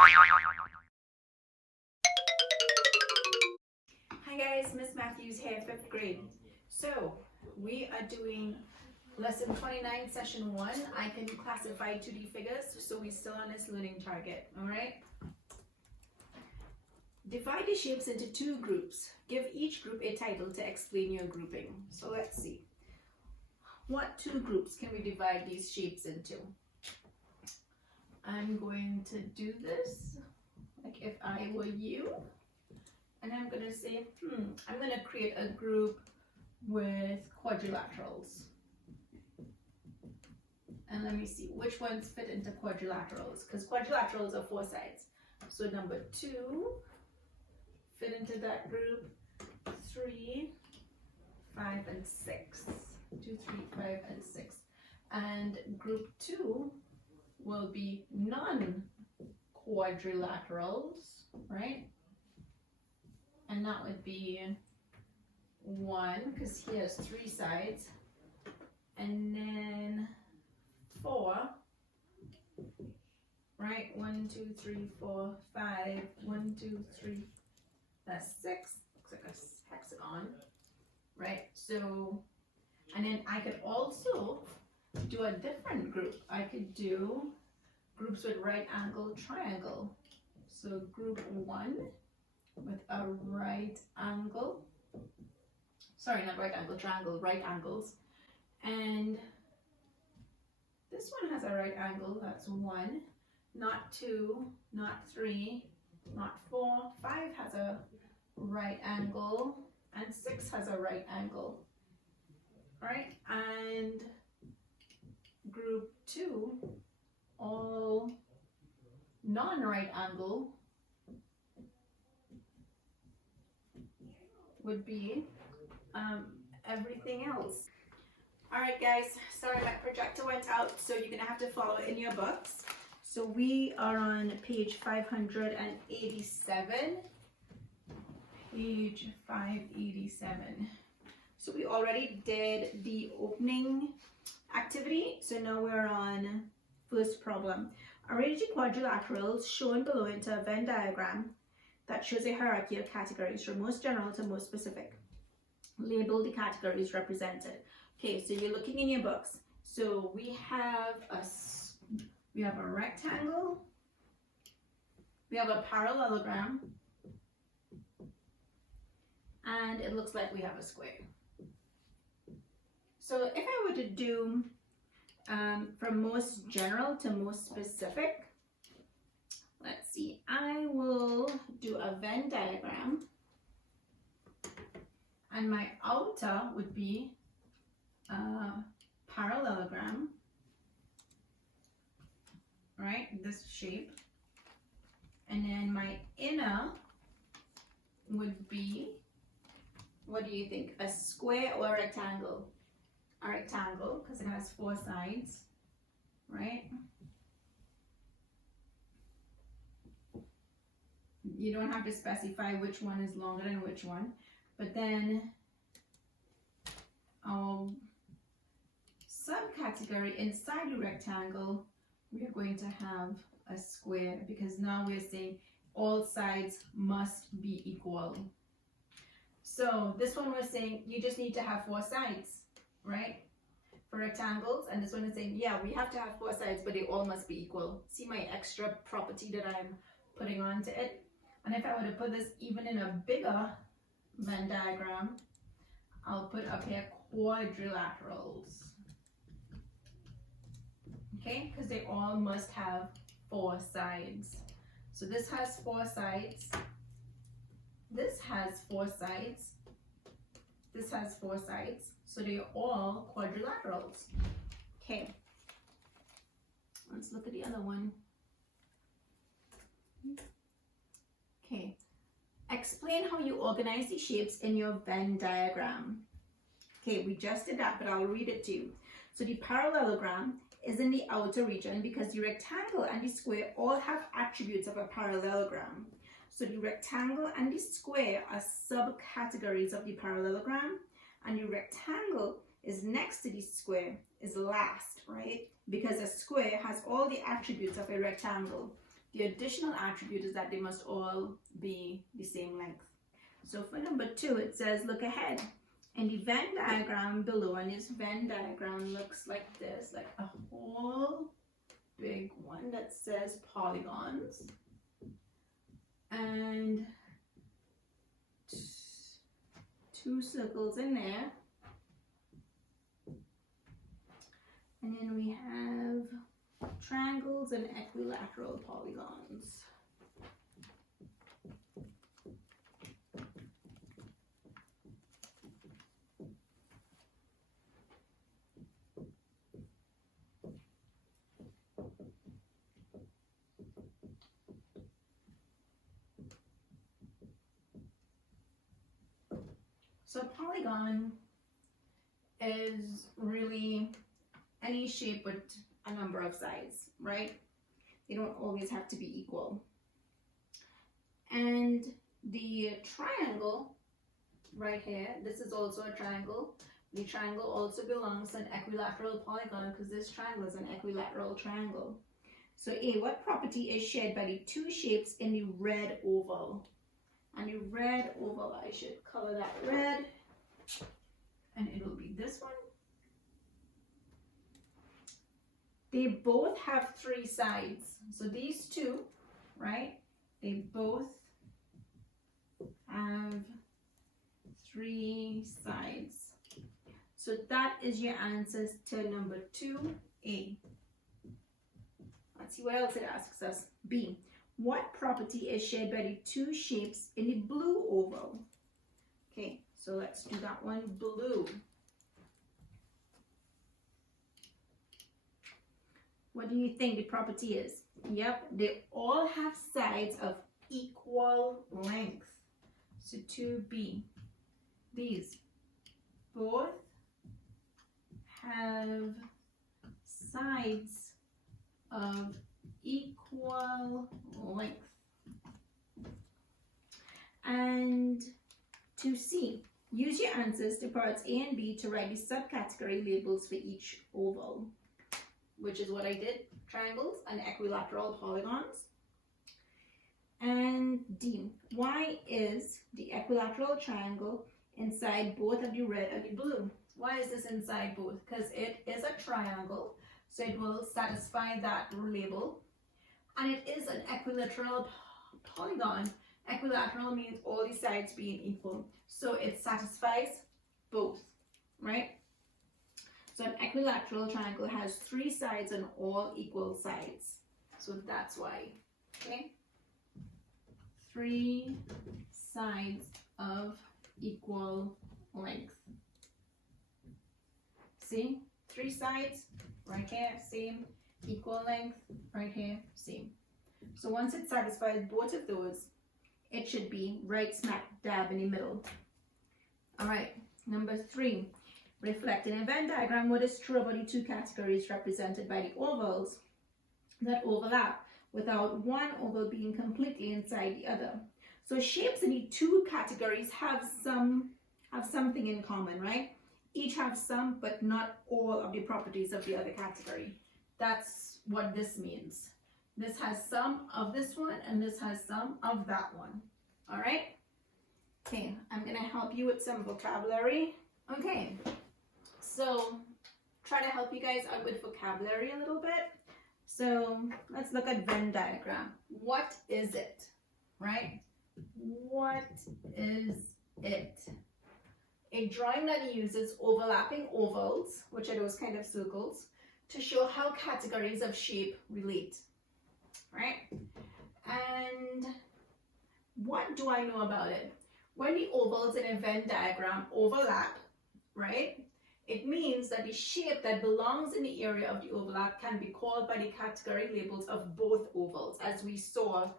Hi guys, Miss Matthews here, 5th grade. So, we are doing lesson 29, session 1. I can classify 2D figures, so we're still on this learning target, alright? Divide the shapes into 2 groups. Give each group a title to explain your grouping. So let's see. What 2 groups can we divide these shapes into? I'm going to do this like if I were you. And I'm going to say, I'm going to create a group with quadrilaterals. And let me see which ones fit into quadrilaterals, because quadrilaterals are 4 sides. So number 2 fit into that group, 3, 5, and 6. 2, 3, 5, and 6. And group 2 will be non-quadrilaterals, right? And that would be 1, because he has 3 sides, and then 4, right? 1, 2, 3, 4, 5, 1, 2, 3, that's 6, looks like a hexagon, right? So, and then I could also do a different group. I could do groups with right angle triangle. So group 1 with a right angle, sorry, not right angle triangle, right angles, and this one has a right angle, that's 1, not 2, not 3, not 4, 5 has a right angle, and 6 has a right angle, right? And group 2, all non-right angle, would be everything else. Alright guys, sorry my projector went out, so you're gonna have to follow it in your books. So we are on page 587. Page 587. So we already did the opening activity, so now we're on first problem. Arrange the quadrilaterals shown below into a Venn diagram that shows a hierarchy of categories from most general to most specific. Label the categories represented. Okay, so you're looking in your books. So we have a rectangle, we have a parallelogram, and it looks like we have a square. So if I were to do from most general to most specific, let's see, I will do a Venn diagram, and my outer would be a parallelogram, right, this shape, and then my inner would be, what do you think, a square or a rectangle? A rectangle, because it has 4 sides, right? You don't have to specify which one is longer than which one, but then our subcategory inside the rectangle, we are going to have a square, because now we're saying all sides must be equal. So this one we're saying you just need to have 4 sides, right, for rectangles, and this one is saying, yeah, we have to have 4 sides, but they all must be equal. See my extra property that I'm putting onto it? And if I were to put this even in a bigger Venn diagram, I'll put up here quadrilaterals, okay, because they all must have 4 sides. So this has 4 sides, this has 4 sides, this has 4 sides, so they're all quadrilaterals. Okay, let's look at the other one. Okay, explain how you organize the shapes in your Venn diagram. Okay, we just did that, but I'll read it to you. So the parallelogram is in the outer region because the rectangle and the square all have attributes of a parallelogram. So the rectangle and the square are subcategories of the parallelogram, and the rectangle is next to the square, is last, right? Because a square has all the attributes of a rectangle. The additional attribute is that they must all be the same length. So for number 2, it says, look ahead. And the Venn diagram below, and this Venn diagram looks like this, like a whole big one that says polygons. And 2 circles in there. And then we have triangles and equilateral polygons. So a polygon is really any shape with a number of sides, right? They don't always have to be equal. And the triangle right here, this is also a triangle. The triangle also belongs to an equilateral polygon because this triangle is an equilateral triangle. So A, what property is shared by the 2 shapes in the red oval? And the red oval, I should color that red, and it'll be this one. They both have 3 sides. So these 2, right? They both have 3 sides. So that is your answers to number 2A. Let's see what else it asks us. B, what property is shared by the 2 shapes in the blue oval? Okay, so let's do that one, blue. What do you think the property is? Yep, they all have sides of equal length. So 2B, these both have sides of equal length. And 2C, use your answers to parts A and B to write the subcategory labels for each oval, which is what I did, triangles and equilateral polygons. And D, why is the equilateral triangle inside both of the red and the blue? Why is this inside both? Because it is a triangle, so it will satisfy that label. And it is an equilateral polygon. Equilateral means all the sides being equal. So it satisfies both, right? So an equilateral triangle has 3 sides and all equal sides. So that's why, okay? 3 sides of equal length. See, 3 sides, right here, same, equal length, right here, same. So once it satisfies both of those, it should be right smack dab in the middle. All right, number 3, reflect in a Venn diagram what is true about the 2 categories represented by the ovals that overlap without one oval being completely inside the other. So shapes in the 2 categories have something in common, right? Each have some, but not all of the properties of the other category. That's what this means. This has some of this one, and this has some of that one. All right? Okay, I'm gonna help you with some vocabulary. Okay, so try to help you guys out with vocabulary a little bit. So let's look at Venn diagram. What is it, right? What is it? A drawing that uses overlapping ovals, which are those kind of circles, to show how categories of shape relate, right? And what do I know about it? When the ovals in a Venn diagram overlap, right, it means that the shape that belongs in the area of the overlap can be called by the category labels of both ovals, as we saw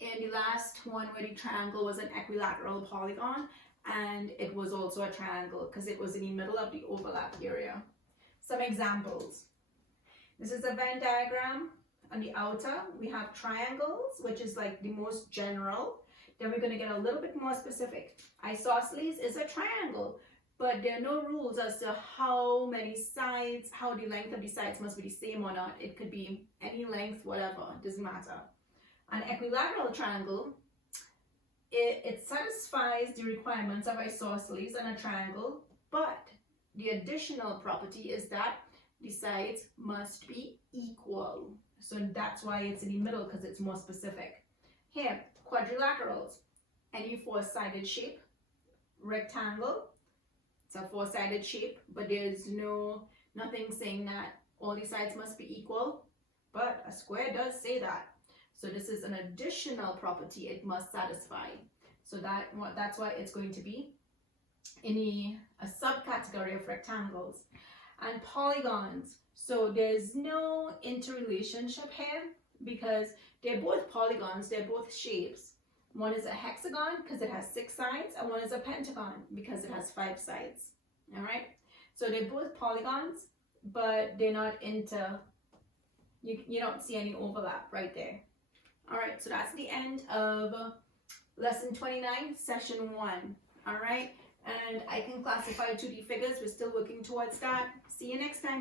in the last one where the triangle was an equilateral polygon and it was also a triangle because it was in the middle of the overlap area. Some examples. This is a Venn diagram. On the outer, we have triangles, which is like the most general. Then we're going to get a little bit more specific. Isosceles is a triangle, but there are no rules as to how many sides, how the length of the sides must be the same or not. It could be any length, whatever, it doesn't matter. An equilateral triangle, it satisfies the requirements of isosceles and a triangle, but the additional property is that the sides must be equal. So that's why it's in the middle, because it's more specific. Here, quadrilaterals, any four-sided shape. Rectangle, it's a four-sided shape, but there's nothing saying that all the sides must be equal, but a square does say that. So this is an additional property it must satisfy. So that's why it's going to be in a subcategory of rectangles. And polygons, so there's no interrelationship here because they're both polygons, they're both shapes. One is a hexagon because it has 6 sides, and one is a pentagon because it has 5 sides. All right, so they're both polygons, but they're not you don't see any overlap right there. All right, so that's the end of lesson 29, session 1. All right, and I can classify 2D figures. We're still working towards that. See you next time.